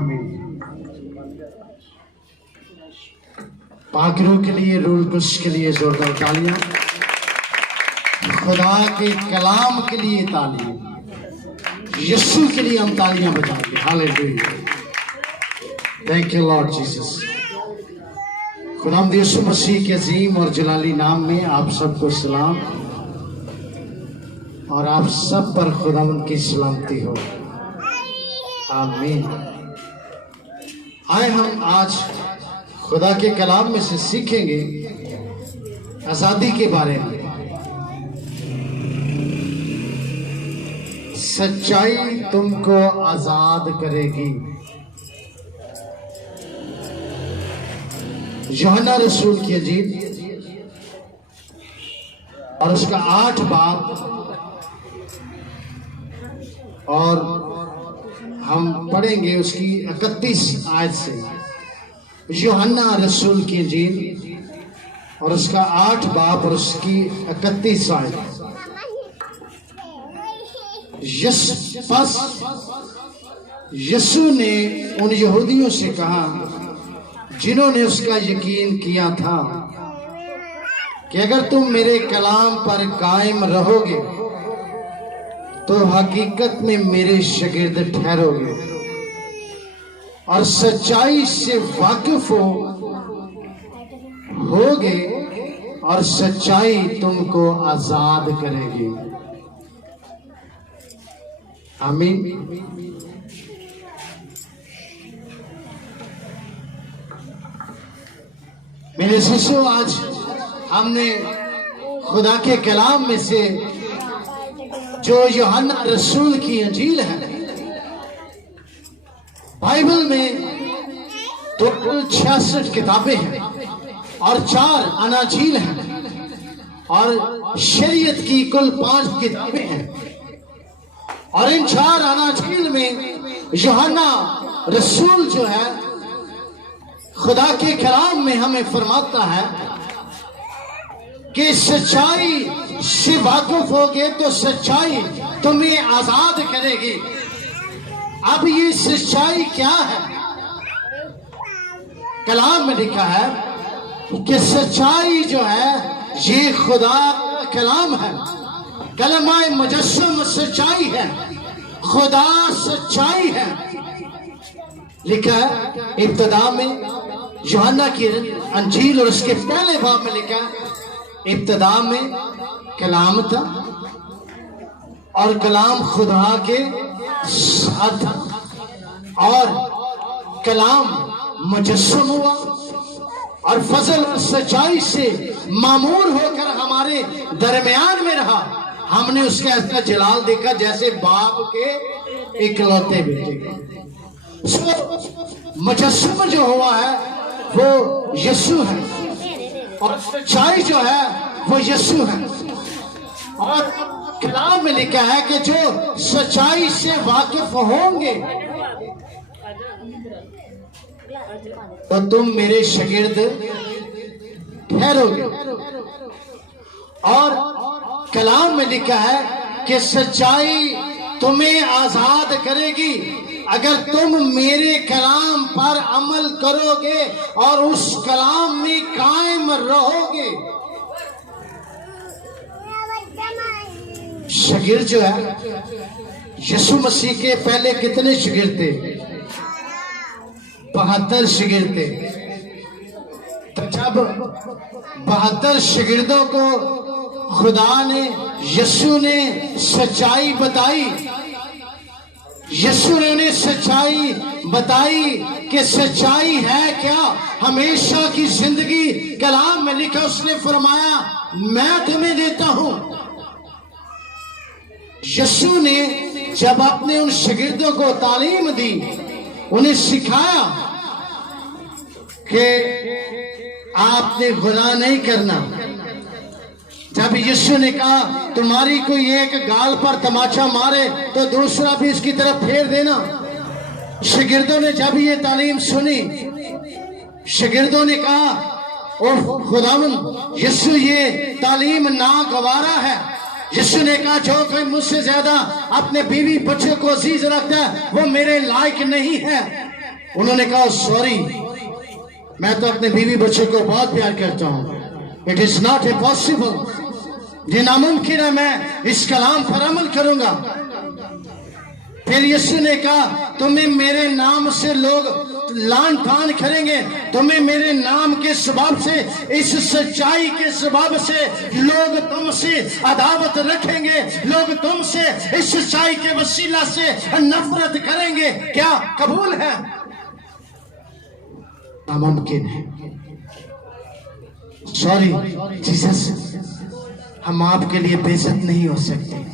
आमीन। पाकरों के लिए, रूल कुश के लिए जोरदार तालियां। खुदा के कलाम के लिए तालियां। यीशु के लिए हम तालियां बजाएंगे। Hallelujah. Thank you Lord Jesus. खुदावंद यीशु मसीह के अजीम और जलाली नाम में आप सबको सलाम और आप सब पर खुदावंद की सलामती हो। आमीन। आए हम आज खुदा के कलाम में से सीखेंगे आजादी के बारे में। सच्चाई तुमको आजाद करेगी। यूहन्ना रसूल की इंजील और उसका 8 बाब और हम पढ़ेंगे उसकी 31 आयत से। यूहन्ना रसूल की इंजील और उसका 8 बाब और उसकी 31 आयत। यीशु ने उन यहूदियों से कहा जिन्होंने उसका यकीन किया था कि अगर तुम मेरे कलाम पर कायम रहोगे तो हकीकत में मेरे शागिर्द ठहरोगे और सच्चाई से वाकिफ होगे और सच्चाई तुमको आजाद करेगी। आमीन। मेरे शिष्यों, आज हमने खुदा के कलाम में से जो यूहन्ना रसूल की इंजील है, बाइबल में टोटल 66 किताबें हैं और 4 अनाजील हैं और शरीयत की कुल 5 किताबें हैं। और इन 4 अनाजील में यूहन्ना रसूल जो है खुदा के कलाम में हमें फरमाता है कि सच्चाई से वाकिफ होगे तो सच्चाई तुम्हें आजाद करेगी। अब ये सच्चाई क्या है? कलाम में लिखा है कि सच्चाई जो है ये खुदा का कलाम है। कलमाए मुजस्सम सच्चाई है, खुदा सच्चाई है। लिखा है इब्तिदा में यूहन्ना की अंजील और उसके पहले बाब में लिखा है इब्तिदा में कलाम था और कलाम खुदा के साथ था और कलाम मुजस्सम हुआ और फजल और सच्चाई से मामूर होकर हमारे दरमियान में रहा। हमने उसका ऐसा जलाल देखा जैसे बाप के इकलौते बेटे। मुजस्सम जो हुआ है वो यीशु है और सच्चाई जो है वो यीशु है। और कलाम में लिखा है कि जो सच्चाई से वाकिफ होंगे तो तुम मेरे शागिर्द ठहरोगे। और कलाम में लिखा है कि सच्चाई तुम्हें आजाद करेगी अगर तुम मेरे कलाम पर अमल करोगे और उस कलाम में कायम रहोगे। शागिर्द जो है यीशु मसीह के पहले कितने शागिर्द थे? 72 शागिर्द थे। तो जब 72 शागिर्दों को खुदा ने, यीशु ने सच्चाई बताई, यीशु ने उन्हें सच्चाई बताई कि सच्चाई है क्या, हमेशा की जिंदगी। कलाम में लिखा, उसने फरमाया मैं तुम्हें देता हूं। यीशु ने जब अपने उन शागिर्दों को तालीम दी, उन्हें सिखाया कि आपने गुनाह नहीं करना। जब यीशु ने कहा तुम्हारी कोई एक गाल पर तमाचा मारे तो दूसरा भी इसकी तरफ फेर देना, शागिर्दों ने जब ये तालीम सुनी, शागिर्दों ने कहा ओ खुदावंद यीशु ये तालीम नागवारा है। यीशु ने कहा जो कोई मुझसे ज्यादा अपने बीवी बच्चों को अजीज रखता है वो मेरे लायक नहीं है। उन्होंने कहा सॉरी, मैं तो अपने बीवी बच्चे को बहुत प्यार करता हूं, it is not a possible, ये नामुमकिन है, मैं इस कलाम पर अमल करूंगा। फिर यीशु ने कहा तुम्हें मेरे नाम से लोग लान तान करेंगे, तुम्हें मेरे नाम के सबब से, इस सच्चाई के सबब से लोग तुमसे अदावत रखेंगे, लोग तुमसे इस सच्चाई के वसीला से नफरत करेंगे। क्या कबूल है? नामुमकिन है। सॉरी जीसस, हम आपके लिए बेइज्जत नहीं हो सकते।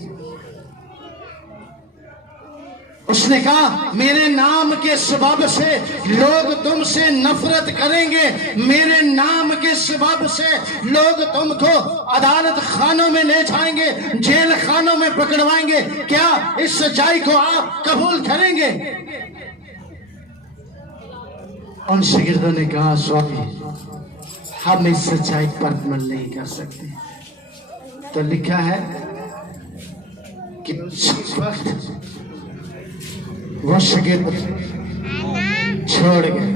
उसने कहा मेरे नाम के सबब से लोग तुमसे नफरत करेंगे, मेरे नाम के सबब से लोग तुमको अदालत खानों में ले जाएंगे, जेल खानों में पकड़वाएंगे। क्या इस सच्चाई को आप कबूल करेंगे? उन शागिर्दों ने कहा स्वामी, हम इस सच्चाई पर अमल नहीं कर सकते। तो लिखा है कि वो शागिर्द छोड़ गए।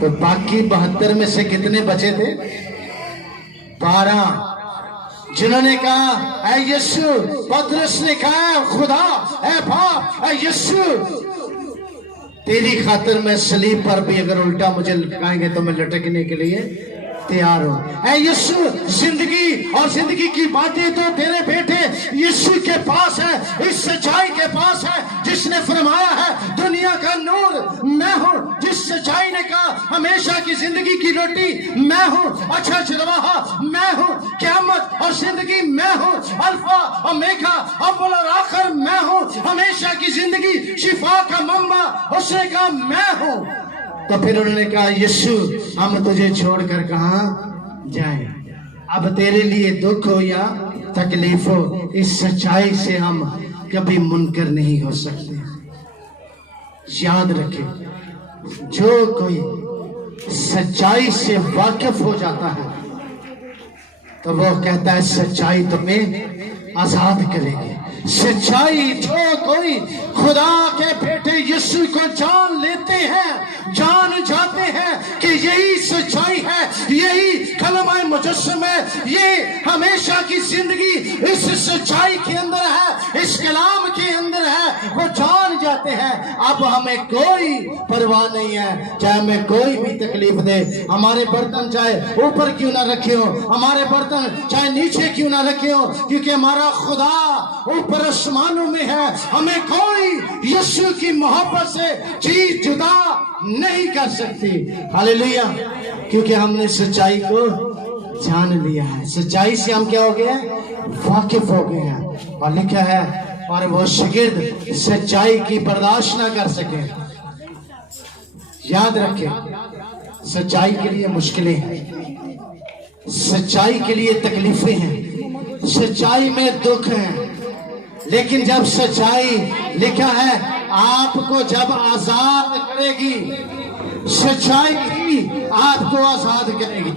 तो बाकी 72 में से कितने बचे थे? 12, जिन्होंने कहा ऐ यीशु। पतरस ने कहा खुदा, ऐ बाप, ऐ यीशु, तेरी खातिर मैं सलीब पर भी अगर उल्टा मुझे लटकाएंगे तो मैं लटकने के लिए तैयार हो। ऐ यीशु, जिंदगी और जिंदगी की बातें तो तेरे बेटे यीशु के पास है, इस सच्चाई के पास है जिसने फरमाया है दुनिया का नूर मैं हूँ, जिस सच्चाई ने कहा हमेशा की जिंदगी की रोटी मैं हूँ, अच्छा चरवाहा मैं हूँ, क़यामत और जिंदगी मैं हूँ, अल्फा ओमेगा, अव्वल और आखिर मैं हूँ, हमेशा की जिंदगी, शिफा का मंबा, उसने कहा मैं हूँ। तो फिर उन्होंने कहा यीशु, हम तुझे छोड़कर कहां जाएं? अब तेरे लिए दुख हो या तकलीफ हो, इस सच्चाई से हम कभी मुनकर नहीं हो सकते। याद रखें, जो कोई सच्चाई से वाकिफ हो जाता है तो वो कहता है सच्चाई तुम्हें आजाद करेगी। सच्चाई, जो कोई खुदा के बेटे यीशु को जान लेते हैं, जान जाते हैं कि यही सच्चाई है, यही कलमा मुजस्सम है, ये हमेशा की जिंदगी इस सच्चाई के अंदर है, इस कलाम के अंदर है, वो जान जाते हैं। अब हमें कोई परवाह नहीं है, चाहे हमें कोई भी तकलीफ दे, हमारे बर्तन चाहे ऊपर क्यों ना रखे हो, हमारे बर्तन चाहे नीचे क्यों ना रखे हो, क्योंकि हमारा खुदा ऊपर आसमानों में है। हमें कोई यीशु की मोहब्बत से चीज जुदा नहीं कर सकती। हालेलुया, क्योंकि हमने सच्चाई को जान लिया है, सच्चाई से हम क्या हो गए हैं? वाकिफ हो गए हैं। और लिखा है और वो शागिर्द सच्चाई की बर्दाश्त ना कर सके। याद रखें, सच्चाई के लिए मुश्किलें हैं, सच्चाई के लिए तकलीफें हैं, सच्चाई में दुख है, लेकिन जब सच्चाई, लिखा है आपको जब आजाद करेगी, सच्चाई ही आपको आजाद करेगी,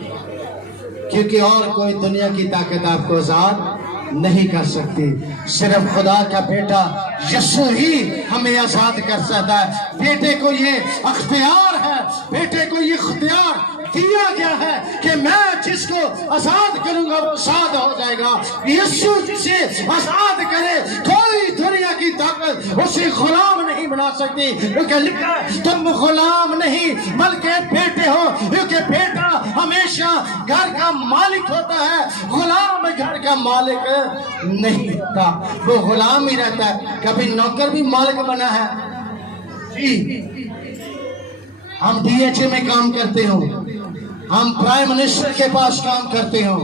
क्योंकि और कोई दुनिया की ताकत आपको आजाद नहीं कर सकती। सिर्फ खुदा का बेटा यीशु ही हमें आजाद कर सकता है। बेटे को ये अख्तियार है, बेटे को ये अख्तियार दिया गया है कि मैं जिसको आजाद करूंगा वो आजाद हो जाएगा। यीशु जिसे आजाद करे, कोई दुनिया की ताकत उसे गुलाम नहीं बना सकती, क्योंकि लिखा है तुम गुलाम नहीं बल्कि बेटे हो, क्योंकि बेटा हमेशा घर का मालिक होता है, गुलाम घर का मालिक नहीं होता, वो गुलाम ही रहता है। कभी नौकर भी मालिक बना है जी? हम डीएचए में काम करते हो, हम प्राइम मिनिस्टर के पास काम करते हो,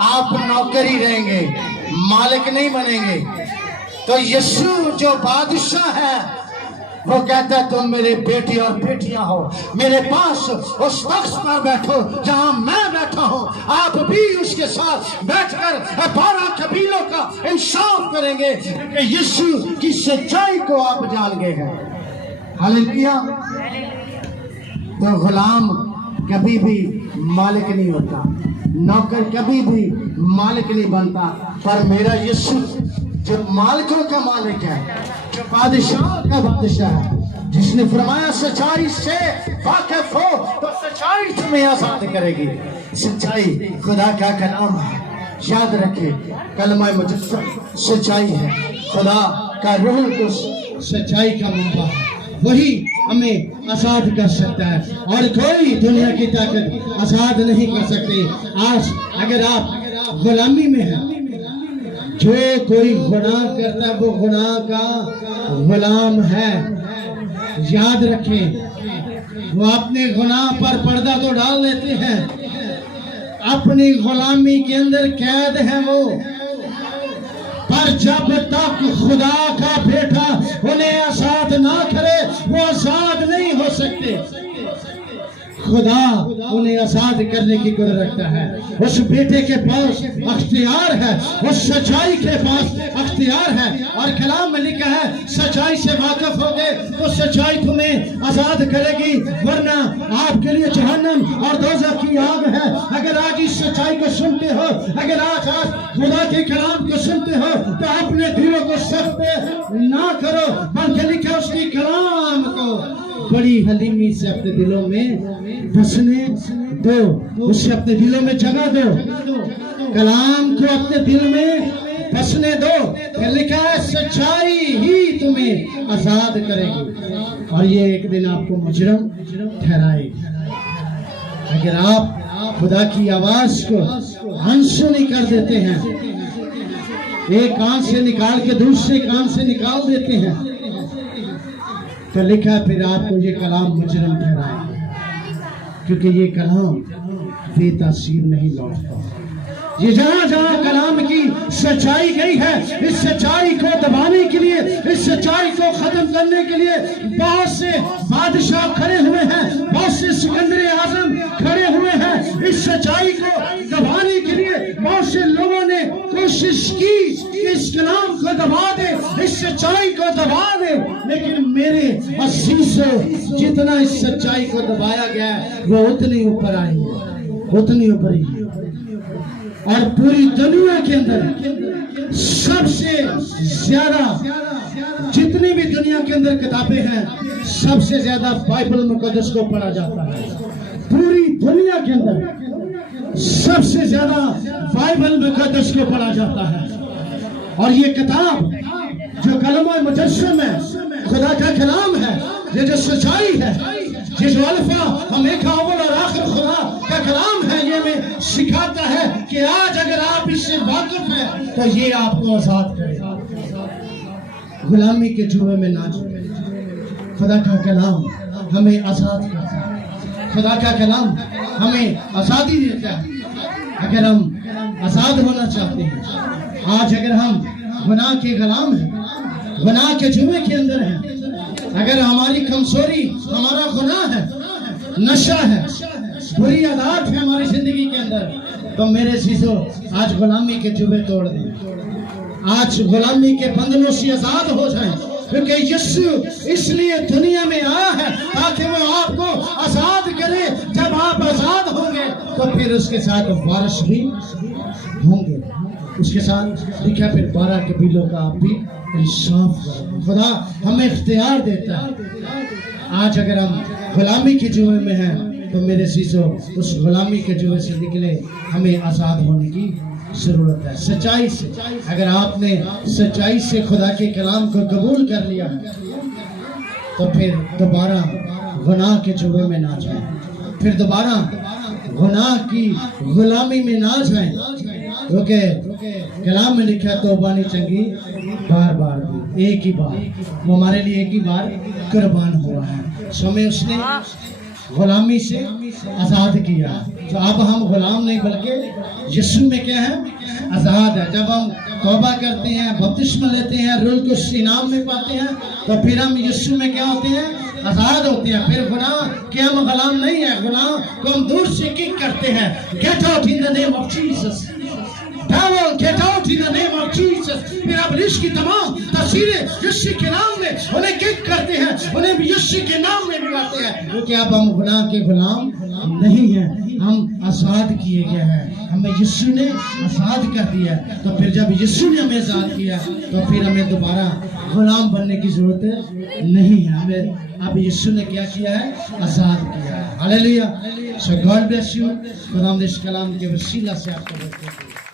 आप नौकर ही रहेंगे, मालिक नहीं बनेंगे। तो यीशु जो बादशाह है वो कहता है तुम मेरे बेटे और बेटियां हो, मेरे पास उस तख्त पर बैठो जहां मैं बैठा हूं, आप भी उसके साथ बैठकर 12 कबीलों का इंसाफ करेंगे कि यीशु की सच्चाई को आप जान गए हैं। हालेलुया। तो गुलाम कभी भी मालिक नहीं होता, नौकर कभी भी मालिक नहीं बनता, पर मेरा यीशु जो मालिकों का मालिक है, जो बादशाह का बादशाह है, जिसने फरमाया सच्चाई से वाकिफ हो तो सच्चाई तुम्हें आजाद करेगी। सच्चाई खुदा का कलाम है, याद रखे। कलमा मुजस्सम सच्चाई है, खुदा का रूह तो सच्चाई का मंबा है, वही हमें आजाद कर सकता है और कोई दुनिया की ताकत आजाद नहीं कर सकती। आज अगर आप गुलामी में हैं, जो कोई गुनाह करता है वो गुनाह का गुलाम है। याद रखें, वो अपने गुनाह पर पर्दा तो डाल लेते हैं, अपनी गुलामी के अंदर कैद है वो, पर जब तक खुदा का बेटा उन्हें आजाद ना करे वो आजाद नहीं हो सकते। खुदा उन्हें आजाद करने की कुदरत रखता है। उस बेटे के पास अख्तियार है, उस सच्चाई के पास अख्तियार है। और कलाम में लिखा है सच्चाई से वाकिफ हो गए तो सच्चाई तुम्हें आजाद करेगी, वरना आपके लिए जहन्नम और दोज़ख की आग है। अगर आज इस सच्चाई को सुनते हो, अगर आज खुदा के कलाम को सुनते हो तो अपने दिलों को सख्त ना करो, बल्कि लिखा उसके कलाम को बड़ी हलीमी से अपने दिलों में बसने दो, उससे अपने दिलों में जगह दो, कलाम को अपने दिल में बसने दो। लिखा है सच्चाई ही तुम्हें आजाद करेगी और ये एक दिन आपको मुजरम ठहराएगी। अगर आप खुदा की आवाज को अनसुनी कर देते हैं, एक कान से निकाल के दूसरे कान से निकाल देते हैं, तो लिखा फिर आपको ये कलाम मुजरम ठहराएगा, क्योंकि ये कलाम बेतासीर नहीं लौटता। ये जहां जहां कलाम की सच्चाई गई है, इस सच्चाई को दबाने के लिए, इस सच्चाई को खत्म करने के लिए बहुत से बादशाह खड़े हुए हैं, बहुत से सिकंदर आजम खड़े हुए हैं। इस सच्चाई को दबाने के लिए बहुत से लोगों ने कोशिश की कि इस कलाम को दबा दे, इस सच्चाई को दबा दे, लेकिन मेरे असीसों जितना इस सच्चाई को दबाया गया वो उतनी ऊपर आई है, उतनी ऊपर ही। और पूरी दुनिया के अंदर सबसे ज्यादा जितनी भी दुनिया के अंदर किताबें हैं, सबसे ज्यादा बाइबल मुकद्दस को पढ़ा जाता है। पूरी दुनिया के अंदर सबसे ज्यादा बाइबल मुकद्दस को पढ़ा जाता है। और ये किताब जो कलमा मुजस्सम है, खुदा का कलाम है, ये जो सच्चाई है, ये जो अल्फा ओमेगा अव्वल और आखिर खुदा का कलाम है, ये में सिखाता है कि आज अगर आप इससे वाकिफ हैं तो ये आपको आजाद करेगा, गुलामी के जुए में ना जुए। खुदा का कलाम हमें आजाद करता है, खुदा का कलाम हमें आजादी देता है। अगर हम आजाद होना चाहते हैं, आज अगर हम गुनाह के गुलाम हैं, गुनाह के जुए के अंदर हैं, अगर हमारी कमजोरी हमारा गुनाह है, नशा है, बुरी आदत है हमारी जिंदगी के अंदर, तो मेरे चीजों आज गुलामी के जुए तोड़ दें, आज गुलामी के बंधनों से आजाद हो जाएं, क्योंकि यीशु इसलिए दुनिया में आया है ताकि वो आपको आजाद करे। जब आप आजाद होंगे तो फिर उसके साथ वारिस भी होंगे, उसके साथ लिखा फिर 12 कबीलों का आप भी इंसाफ करो। खुदा हमें इख्तियार देता है। आज अगर हम गुलामी के जुए में हैं तो मेरे शीशों उस गुलामी के जुए से निकले हमें आजाद होने की जरूरत है। सच्चाई से, अगर आपने सच्चाई से खुदा के कलाम को कबूल कर लिया तो फिर दोबारा गुनाह के जुए में ना जाए, फिर दोबारा गुनाह की गुलामी में ना जाए, क्योंकि कलाम में लिखा तौबा नहीं चंगी बार बार दी, एक ही बार वो हमारे लिए एक ही बार कुर्बान हुआ है, सो हमें उसने गुलामी से आजाद किया। तो अब हम गुलाम नहीं बल्कि यीशु में क्या है, आजाद है। जब हम तौबा करते हैं, बपतिस्मा लेते हैं, रूह को इनाम में पाते हैं, तो फिर हम यीशु में क्या होते हैं, आजाद होते हैं। फिर गुनाह के हम गुलाम नहीं है, गुनाह को हम दूर से किक करते हैं। Get out in the name of Jesus, devil get out in the name of Jesus। फिर आप यीशु की तमाम तस्वीरें यीशु के नाम में उन्हें किक करते हैं, उन्हें भी यीशु के नाम में मिलाते हैं, क्योंकि अब हम गुनाह के गुलाम नहीं हैं, हम आजाद किए गए हैं, हमें यीशु ने आजाद कर दिया। तो फिर जब यीशु ने हमें आजाद किया तो फिर हमें दोबारा गुलाम बनने की जरूरत नहीं है, हमें अब यीशु ने क्या किया है? आजाद किया है। Hallelujah. So God bless you. खुदा इस कलाम के वसीला से आपको बरकत दे।